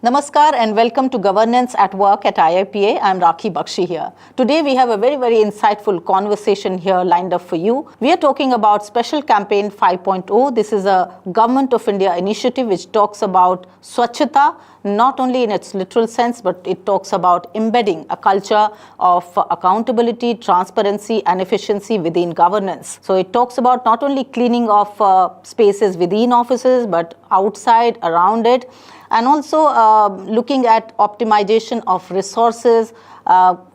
Namaskar and welcome to Governance at Work at IIPA. I'm Rakhi Bakshi here. Today we have a very insightful conversation here lined up for you. We are talking about Special Campaign 5.0. This is a Government of India initiative which talks about Swachhata, not only in its literal sense, but it talks about embedding a culture of accountability, transparency and efficiency within governance. So it talks about not only cleaning of spaces within offices, but outside, around it, and also looking at optimization of resources,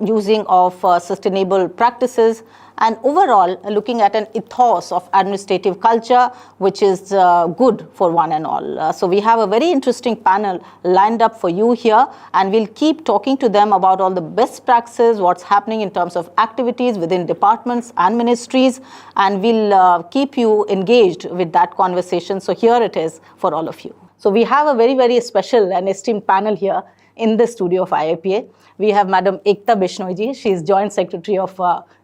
using of sustainable practices, and overall looking at an ethos of administrative culture which is good for one and all. So we have a very interesting panel lined up for you here, and we'll keep talking to them about all the best practices, what's happening in terms of activities within departments and ministries, and we'll keep you engaged with that conversation. So here it is for all of you. So we have a very special and esteemed panel here in the studio of IIPA. We have Madam Ekta Bishnoi ji. She is Joint Secretary of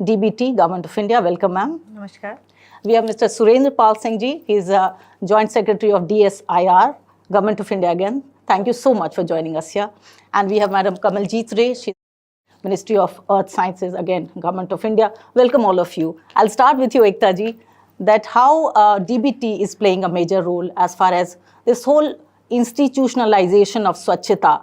DBT, Government of India. Welcome, ma'am. Namaskar. We have Mr. Surendra Pal Singh ji. He is Joint Secretary of DSIR, Government of India again. Thank you so much for joining us here. And we have Madam Kamaljeet Ray. She is Ministry of Earth Sciences, again, Government of India. Welcome all of you. I'll start with you, Ekta ji, that how DBT is playing a major role as far as this whole institutionalization of Swachhata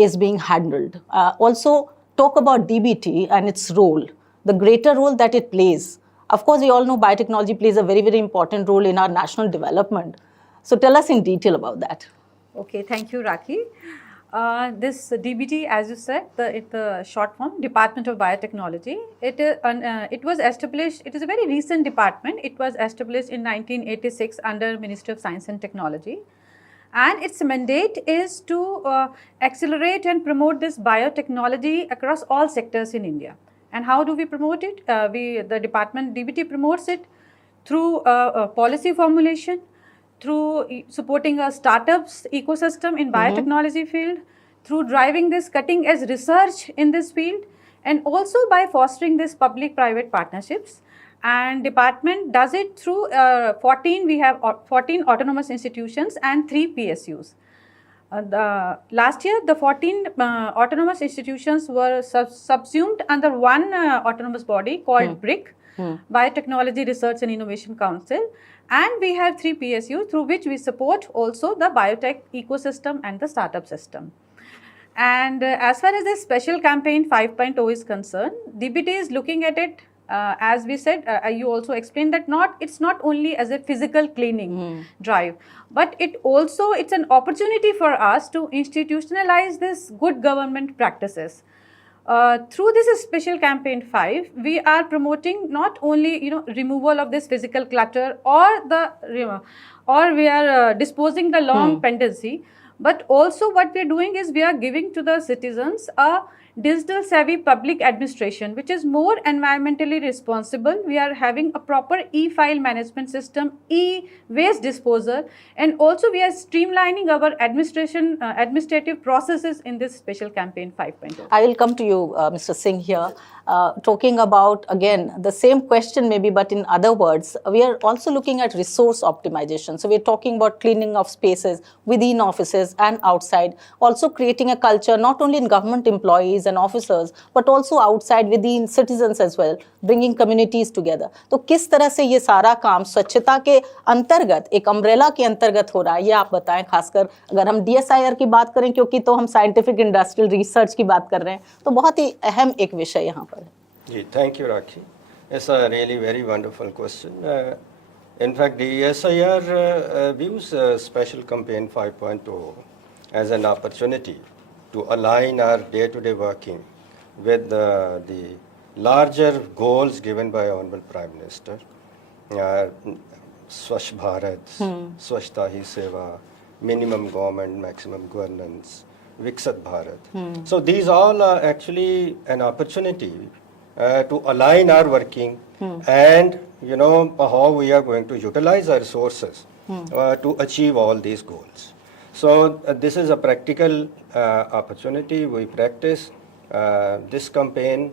is being handled. Also, talk about DBT and its role, the greater role that it plays. Of course, we all know biotechnology plays a very important role in our national development. So tell us in detail about that. Okay, thank you, Rakhi. This DBT, as you said, the short form, Department of Biotechnology, it was established, it is a very recent department. It was established in 1986 under Ministry of Science and Technology. And its mandate is to accelerate and promote this biotechnology across all sectors in India. And how do we promote it? The department DBT promotes it through policy formulation, through supporting a startups ecosystem in biotechnology field, through driving this cutting edge research in this field, and also by fostering this public-private partnerships. And department does it through 14 autonomous institutions and 3 PSUs. Last year, the 14 autonomous institutions were subsumed under one autonomous body called BRIC, Biotechnology Research and Innovation Council. And we have 3 PSUs through which we support also the biotech ecosystem and the startup system. And as far as the Special Campaign 5.0 is concerned, DBT is looking at it, as we said, you also explained that it's not only as a physical cleaning drive, but it's an opportunity for us to institutionalize this good government practices. Through this Special Campaign 5, we are promoting not only removal of this physical clutter or we are disposing the long pendency, but also what we are doing is we are giving to the citizens a digital savvy public administration which is more environmentally responsible. We are having a proper e-file management system, e-waste disposal, and also we are streamlining our administrative processes in this Special Campaign 5.0. I will come to you, Mr. Singh here, talking about again the same question maybe, but in other words. We are also looking at resource optimization. So we are talking about cleaning of spaces within offices and outside, also creating a culture not only in government employees and officers, but also outside within citizens as well, bringing communities together. तो किस तरह से ये सारा काम स्वच्छता के अंतर्गत एक अम्ब्रेला के अंतर्गत हो रहा है, ये आप बताएं, खासकर अगर हम DSIR की बात करें, क्योंकि तो हम साइंटिफिक इंडस्ट्रियल रिसर्च की बात कर रहे हैं, तो बहुत ही अहम एक विषय यहाँ पर है. जी, thank you Rakhi. It's a really very wonderful question. In fact, DSIR views Special Campaign 5.0 as an opportunity to align our day-to-day working with the larger goals given by Honorable Prime Minister. Swachh Bharat, Swachhta Hi Seva, minimum government, maximum governance, Viksit Bharat. So these all are actually an opportunity to align our working and how we are going to utilize our resources to achieve all these goals. So this is a practical opportunity. We practice this campaign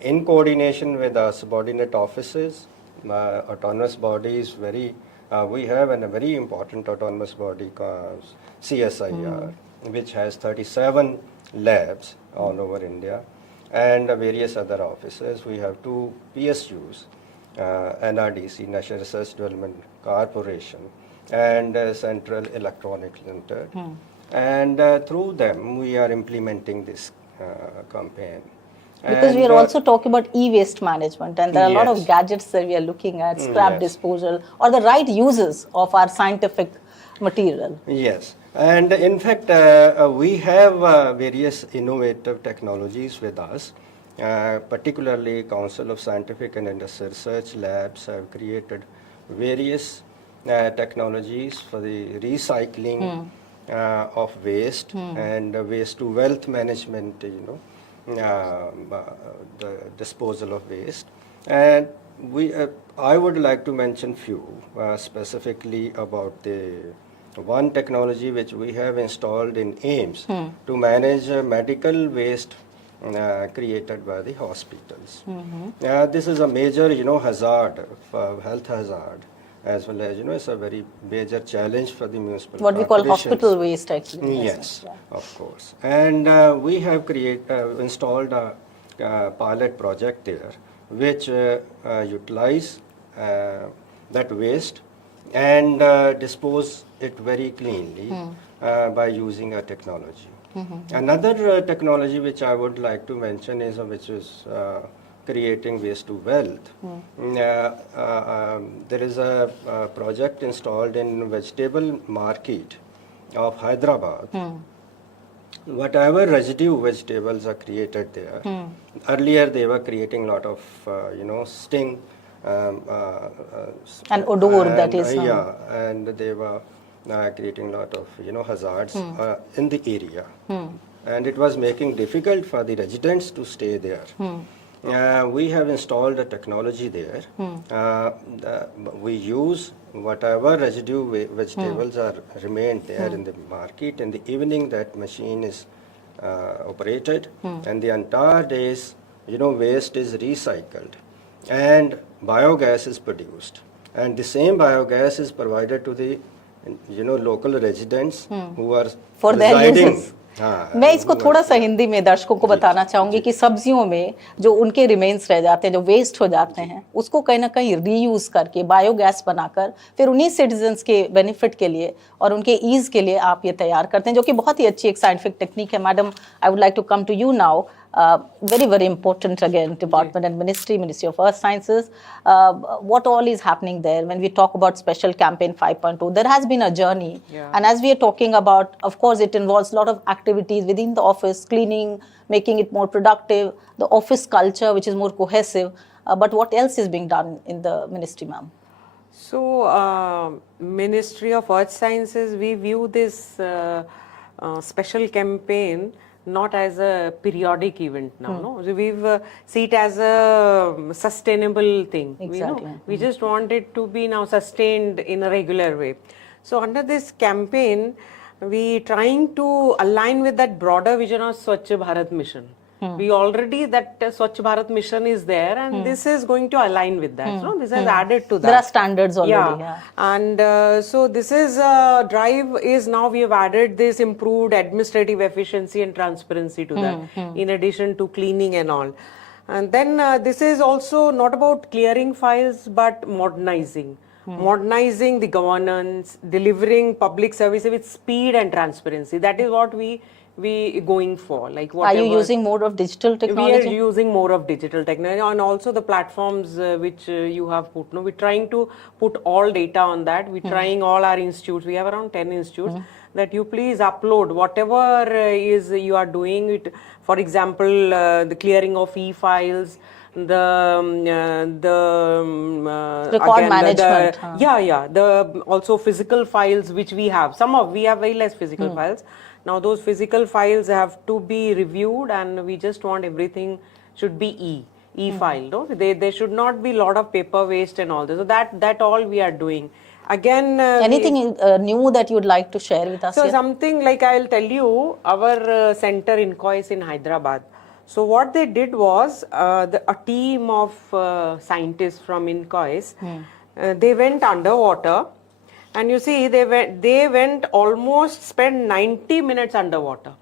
in coordination with our subordinate offices, autonomous bodies. We have a very important autonomous body called CSIR, which has 37 labs all over India, and various other offices. We have 2 PSUs, NRDC, National Research Development Corporation, and Central Electronics Limited. And through them, we are implementing this campaign. Because we are also talking about e-waste management, and there are a lot of Yes. gadgets that we are looking at, scrap Yes. disposal, or the right uses of our scientific material. Yes, and in fact, we have various innovative technologies with us. Particularly, Council of Scientific and Industrial Research Labs have created various technologies for the recycling of waste and waste to wealth management. The disposal of waste, and I would like to mention few specifically about the one technology which we have installed in AIIMS to manage medical waste created by the hospitals. This is a major, hazard, health hazard, as well as, it's a very major challenge for the municipal What we call corporations. hospital waste, actually. in Yes, essence, yeah. of course. And we have installed a pilot project there, which utilize that waste and dispose it very cleanly by using a technology. Another technology which I would like to mention is which is creating waste to wealth. There is a project installed in vegetable market of Hyderabad. Whatever residue vegetables are created there, earlier they were creating a lot of, sting. And odor, that is. Yeah, and they were creating a lot of, hazards in the area. And it was making difficult for the residents to stay there. We have installed a technology there. We use whatever residue vegetables are remained there in the market. In the evening, that machine is operated, and the entire days, waste is recycled, and biogas is produced. And the same biogas is provided to the, local residents who are For their residing. uses. मैं इसको थोड़ा सा हिंदी में दर्शकों को बताना चाहूंगी कि सब्जियों में जो उनके रिमेन्स रह जाते हैं, जो वेस्ट हो जाते हैं, उसको कहीं ना कहीं रीयूज करके बायोगैस बनाकर फिर उन्हीं सिटीजन्स के बेनिफिट के लिए और उनके ईज के लिए आप ये तैयार करते हैं, जो कि बहुत ही अच्छी एक साइंटिफिक टेक्निक है. Madam, I would like to come to you now. Very important again, department and Ministry of Earth Sciences. What all is happening there when we talk about Special Campaign 5.0? There has been a journey, and as we are talking about, of course, it involves a lot of activities within the office, cleaning, making it more productive, the office culture which is more cohesive. But what else is being done in the ministry, ma'am? So, Ministry of Earth Sciences, we view this special campaign not as a periodic event now, no? So we've see it as a sustainable thing. Exactly. We just want it to be now sustained in a regular way. So under this campaign, we trying to align with that broader vision of Swachh Bharat mission. We already, that Swachh Bharat mission is there, and this is going to align with that. So this has added to that. There are standards already. Yeah, and so this is drive is now we have added this improved administrative efficiency and transparency to that, in addition to cleaning and all. And then this is also not about clearing files but modernizing. Modernizing the governance, delivering public service with speed and transparency. That is what we going for. Like Are whatever. you using more of digital technology? We are using more of digital technology, and also the platforms which you have put. No, we're trying to put all data on that. We're trying all our institutes. We have around 10 institutes. That you please upload whatever is you are doing. It, for example, the clearing of e-files, the record again, management. The also physical files which we have. We have very less physical files. Now those physical files have to be reviewed, and we just want everything should be e-file. No, there should not be a lot of paper waste and all this. So that all we are doing. Again, anything new that you'd like to share with us? So here? something like I'll tell you, our center INCOIS in Hyderabad. So what they did was a team of scientists from INCOIS. They went underwater And you see, they went almost spent 90 minutes underwater.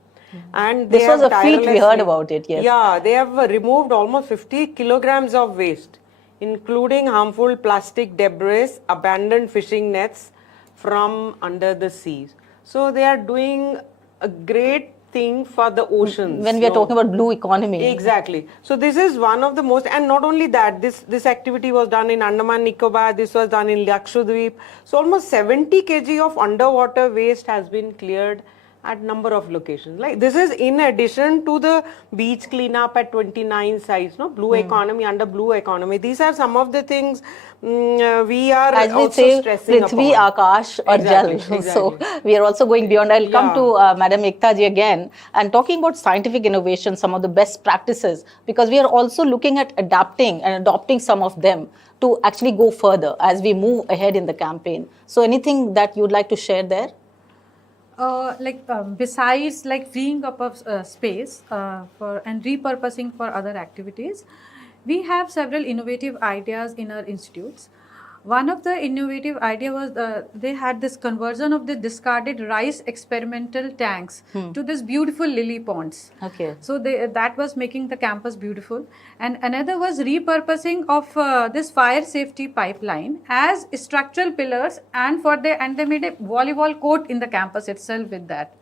And they This was have a feat, we heard tirelessly- about it, yes. Yeah, they have removed almost 50 kilograms of waste, including harmful plastic debris, abandoned fishing nets from under the seas. So they are doing a great thing for the oceans. When we are talking about blue economy. Exactly. So this is one of the most, and not only that, this activity was done in Andaman Nicobar, this was done in Lakshadweep. So almost 70 kg of underwater waste has been cleared at number of locations. Like this is in addition to the beach cleanup at 29 sites, no? Blue economy, under blue economy. These are some of the things we are As we also say, stressing Prithvi, upon. Akash or Exactly, Jal. So exactly. we are also going beyond. I'll come Yeah. to Madam Ekta ji again and talking about scientific innovation, some of the best practices, because we are also looking at adapting and adopting some of them to actually go further as we move ahead in the campaign. So anything that you'd like to share there? Besides like freeing up of space for and repurposing for other activities, we have several innovative ideas in our institutes. One of the innovative idea was they had this conversion of the discarded rice experimental tanks to this beautiful lily ponds. Okay. So that was making the campus beautiful. And another was repurposing of this fire safety pipeline as structural pillars, and they made a volleyball court in the campus itself with that.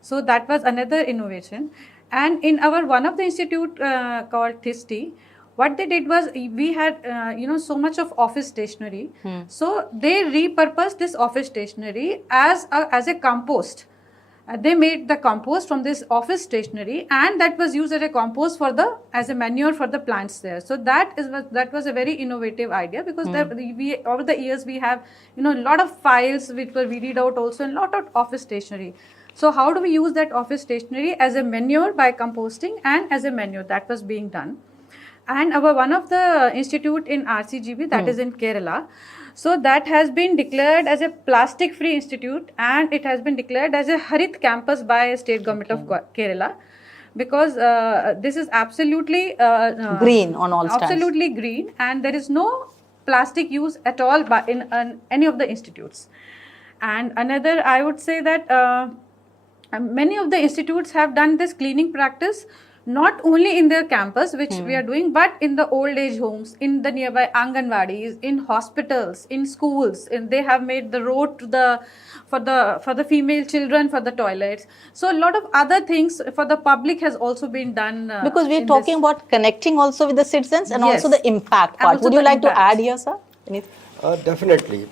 So that was another innovation. And in our one of the institute called THISTI, what they did was we had so much of office stationery. So they repurposed this office stationery as a compost. They made the compost from this office stationery, and that was used as a compost as a manure for the plants there. So that was a very innovative idea, because we over the years we have a lot of files which were weeded out also, and a lot of office stationery. So how do we use that office stationery as a manure by composting and as a manure? That was being done. And one of the institute in RCGB, that is in Kerala, so that has been declared as a plastic free institute, and it has been declared as a Harit campus by state government of Kerala, because this is absolutely Green on all stands. absolutely green, and there is no plastic use at all in any of the institutes. And another, I would say that many of the institutes have done this cleaning practice, not only in their campus, which we are doing, but in the old age homes, in the nearby Anganwadis, in hospitals, in schools, and they have made the road to for the female children, for the toilets. So a lot of other things for the public has also been done. Because we are in talking this. about connecting also with the citizens and Yes. also the impact And part. also Would you the like to impact. add here, sir? Anything? Definitely.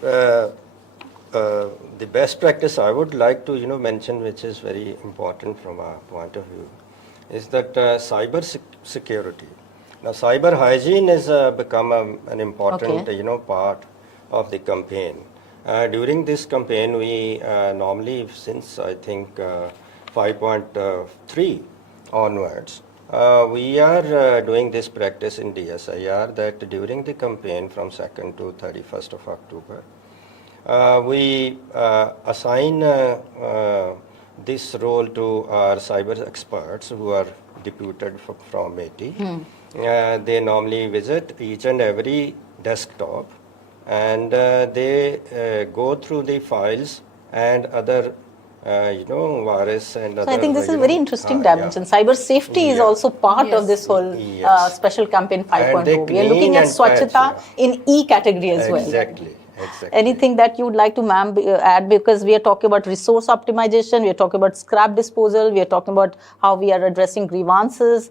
The best practice I would like to mention, which is very important from our point of view, is that cyber security. Now, cyber hygiene has become an important part of the campaign. During this campaign, we normally, since I think 5.3 onwards, we are doing this practice in DSIR, that during the campaign from 2nd to 31st of October, we assign this role to our cyber experts who are deputed from MeitY. They normally visit each and every desktop, and they go through the files and other virus and other. So I think this is very interesting dimension. Cyber safety is also part of this whole special campaign 5.0. We are looking at Swachhata in E category as well. Exactly. Anything that you would like to, ma'am, add? Because we are talking about resource optimization, we are talking about scrap disposal, we are talking about how we are addressing grievances,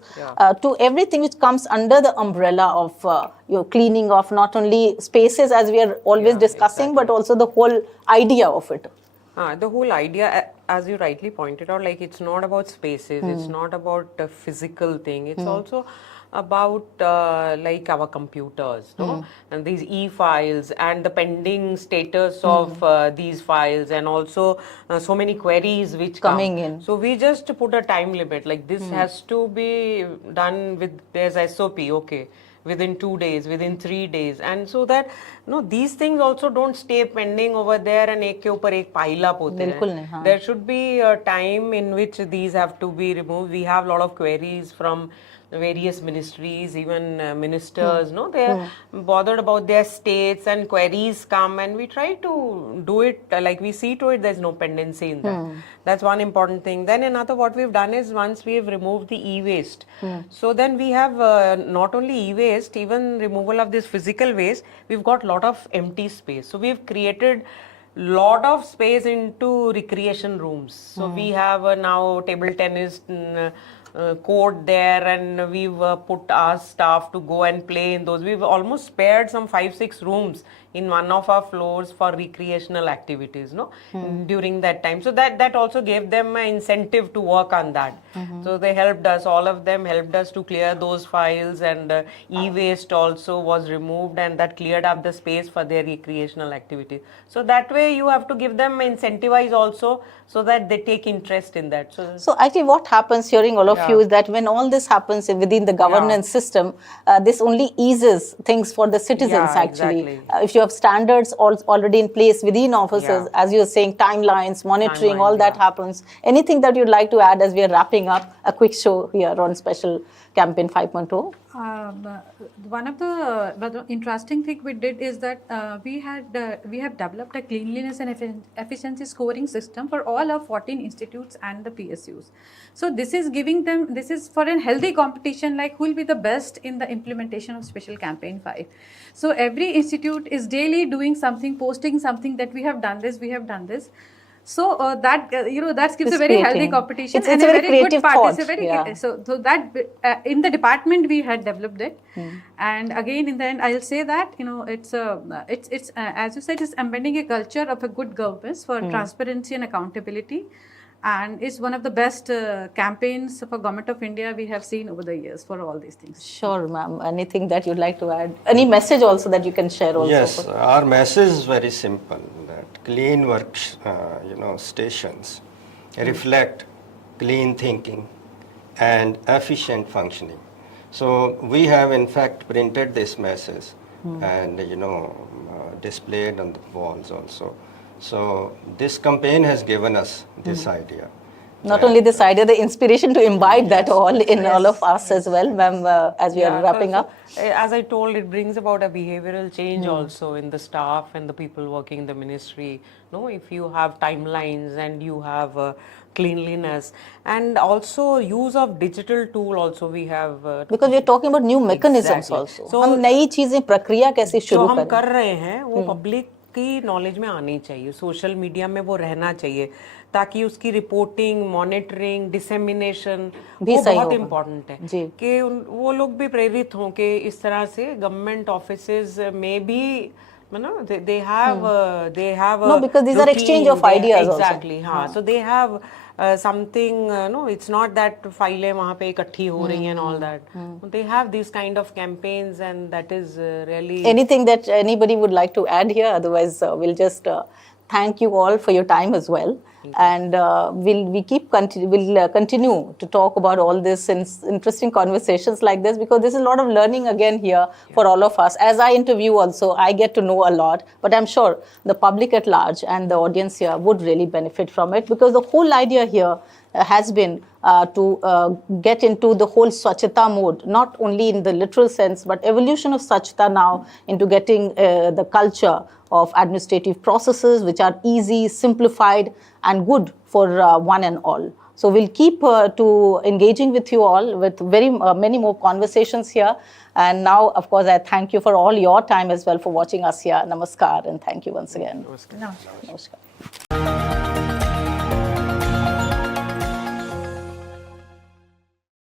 to everything which comes under the umbrella of cleaning of not only spaces, as we are always discussing, but also the whole idea of it. The whole idea, as you rightly pointed out, like it's not about spaces, it's not about a physical thing, it's also about like our computers, no? And these e-files and the pending status of these files, and also so many queries which Coming come in. So we just put a time limit, like this has to be done with, there's SOP, okay, within 2 days, within 3 days, and so that these things also don't stay pending over there and ek ke upar ek pile up hote Bilkul hain. nahi, haan. There should be a time in which these have to be removed. We have a lot of queries from various ministries, even ministers, no, they are bothered about their states, and queries come, and we try to do it like we see to it. There's no pendency in that. That's one important thing. Then another, what we've done is, once we've removed the e-waste, so then we have not only e-waste, even removal of this physical waste. We've got lot of empty space. So we've created lot of space into recreation rooms. So we have now table tennis court there, and we've put our staff to go and play in those. We've almost spared some 5-6 rooms in one of our floors for recreational activities, no, during that time. So that also gave them an incentive to work on that. So they helped us, all of them helped us to clear those files, and e-waste also was removed, and that cleared up the space for their recreational activities. So that way you have to give them incentivize also, so that they take interest in that. So actually what happens, hearing all of you, is that when all this happens within the governance system, this only eases things for the citizens actually. Exactly. If you have standards already in place within offices, as you were saying, timelines, monitoring, all that happens. Anything that you'd like to add as we are wrapping up a quick show here on Special Campaign 5.0? One of the interesting thing we did is that we have developed a cleanliness and efficiency scoring system for all our 14 institutes and the PSUs. So this is giving them, this is for a healthy competition, like who will be the best in the implementation of Special Campaign 5. So every institute is daily doing something, posting something that we have done this, we have done this. So that that gives It's a very healthy creating. competition It's and a very good creative thought, so that in the department we had developed it, and again in the end I'll say that it's as you said, it's embedding a culture of a good governance for transparency and accountability, and it's one of the best campaigns for Government of India we have seen over the years for all these things. Sure, ma'am. Anything that you'd like to add? Any message also that you can share also? Yes, our message is very simple, that clean work stations reflect clean thinking and efficient functioning. So we have in fact printed this message and displayed on the walls also. So this campaign has given us this idea. Not only this idea, the inspiration to imbibe that all in all of us as well, ma'am, as we are wrapping up. As I told, it brings about a behavioral change also in the staff and the people working in the ministry. If you have timelines and you have cleanliness, and also use of digital tool also we have. Because we are talking about new mechanisms also. So हम नई चीजें प्रक्रिया कैसे जो शुरू हम करें? कर रहे हैं वो पब्लिक की नॉलेज में आनी चाहिए, सोशल मीडिया में वो रहना चाहिए, ताकि उसकी रिपोर्टिंग, मॉनिटरिंग, डिसेमिनेशन वो बहुत इम्पोर्टेंट है कि वो लोग भी प्रेरित हों कि इस तरह से गवर्नमेंट ऑफिसेज में भी they have no, because these are exchange of ideas exactly also. हाँ, so they have something, it's not that files वहाँ पे इकट्ठी हो रही हैं and all that. They have these kind of campaigns, and that is really. Anything that anybody would like to add here? Otherwise, we'll just thank you all for your time as well. And we'll continue to talk about all this in interesting conversations like this, because there's a lot of learning again here for all of us. As I interview also, I get to know a lot, but I'm sure the public at large and the audience here would really benefit from it, because the whole idea here has been to get into the whole Swachhata mode, not only in the literal sense, but evolution of Swachhata now into getting the culture of administrative processes which are easy, simplified, and good for one and all. So we'll keep to engaging with you all with very many more conversations here. And now, of course, I thank you for all your time as well for watching us here. Namaskar, and thank you once again. Namaskar. Namaskar.